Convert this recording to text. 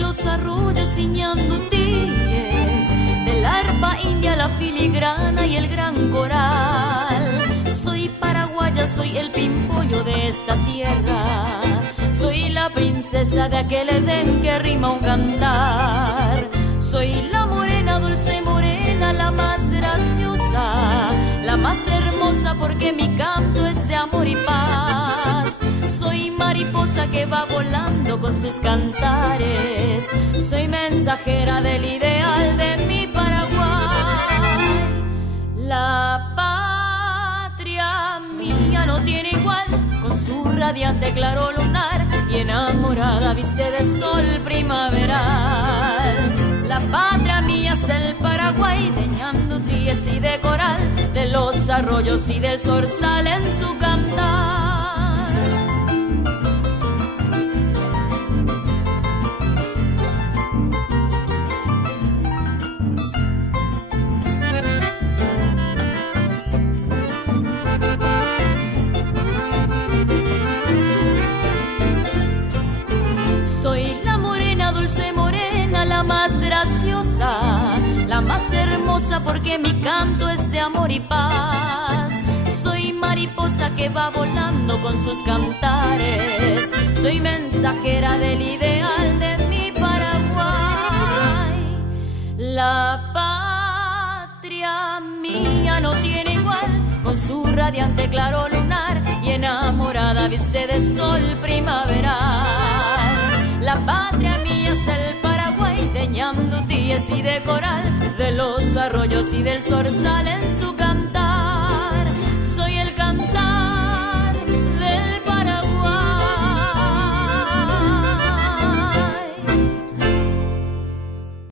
los arroyos y ñandutíes, del arpa india, la filigrana y el gran coral. Soy paraguaya, soy el pimpollo de esta tierra, soy la princesa de aquel Edén que rima un cantar. Soy la morena, dulce morena, la más graciosa, la más hermosa porque mi canto es de amor y paz. Soy mariposa que va volando con sus cantares, soy mensajera del ideal de mi Paraguay. La patria mía no tiene igual, con su radiante claro lunar y enamorada viste de sol primaveral. La patria mía es el Paraguay, de ñandutíes y de coral, de los arroyos y del zorzal en su cantar. Soy la morena, dulce morena, la más graciosa, la más hermosa porque mi canto es de amor y paz. Soy mariposa que va volando con sus cantares, soy mensajera del ideal de mi Paraguay. La patria mía no tiene igual, con su radiante claro lunar y enamorada viste de sol primaveral. La patria mía es el Paraguay, de ñandutíes y de coral, de los arroyos y del zorzal en